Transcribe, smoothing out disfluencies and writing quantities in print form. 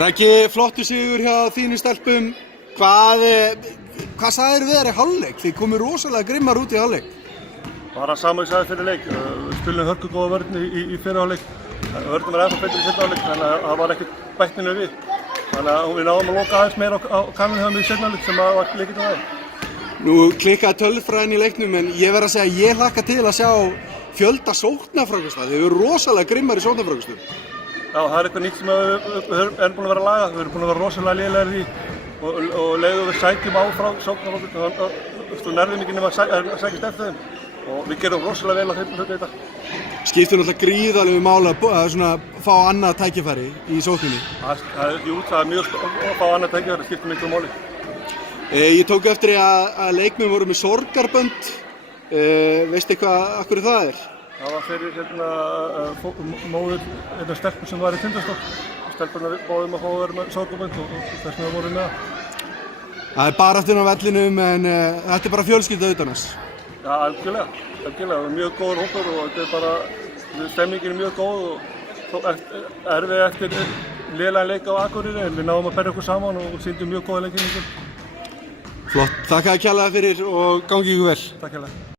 Raggi, flottur sigur hjá þínu stelpum. Hvað sagðir við þér í hálfleik? Þið komið rosalega grimmar út í hálfleik. Bara sama ég sagði fyrir leik. Við spilum hörkugóða vörn í fyrri hálfleik. Vörnin var ennþá betri í seinni hálfleik, þannig að það var ekkert bættinu við. Þannig að við náðum að loka aðeins meira á kanninum í seinni hálfleik sem var leikinn á það. Nú klikkaði tölfræðin í leiknum en ég verð að segja að ég hlakka til að sjá fjölda sóknarfrákasta. Þið eru rosalega grimmar í sóknarfrákastum. Já, það er eitthvað nýtt sem við erum búin að vera að laga. Við erum búin að vera rosalega lélegir í og leiðum við sækjum á frá sóknarfrákastum. Þú nærðum ekki nema að sækjast eftir þeim og við gerum rosalega vel á þeim hluti þetta. Skiptir náttúrulega gríðarlegu máli að fá annað tækifæri í sókninni. Það er mjög að fá annað tækifæri, það skiptir miklu máli. Ég tók eftir að leikmenn voru með sorgarbönd. Veistu eitthvað af hverju það er? Það var fyrir móðir stelpur sem var í Tindastóll. Stelpurnar báðum að fá að vera með sorgarbönd og þess vegna voru með það. Það er baráttinn á vellinum en þetta er bara fjölskylda utan þess. Já, algjörlega. Það er mjög góður hópur og þetta er bara, stemningin er mjög góð og erfið eftir lélegan leik á Akureyri en við náðum að berja okkur saman og sýndum mjög góða leikinn. Flott, þakka þér kærlega fyrir og gangi ykkur vel. Takk kærlega.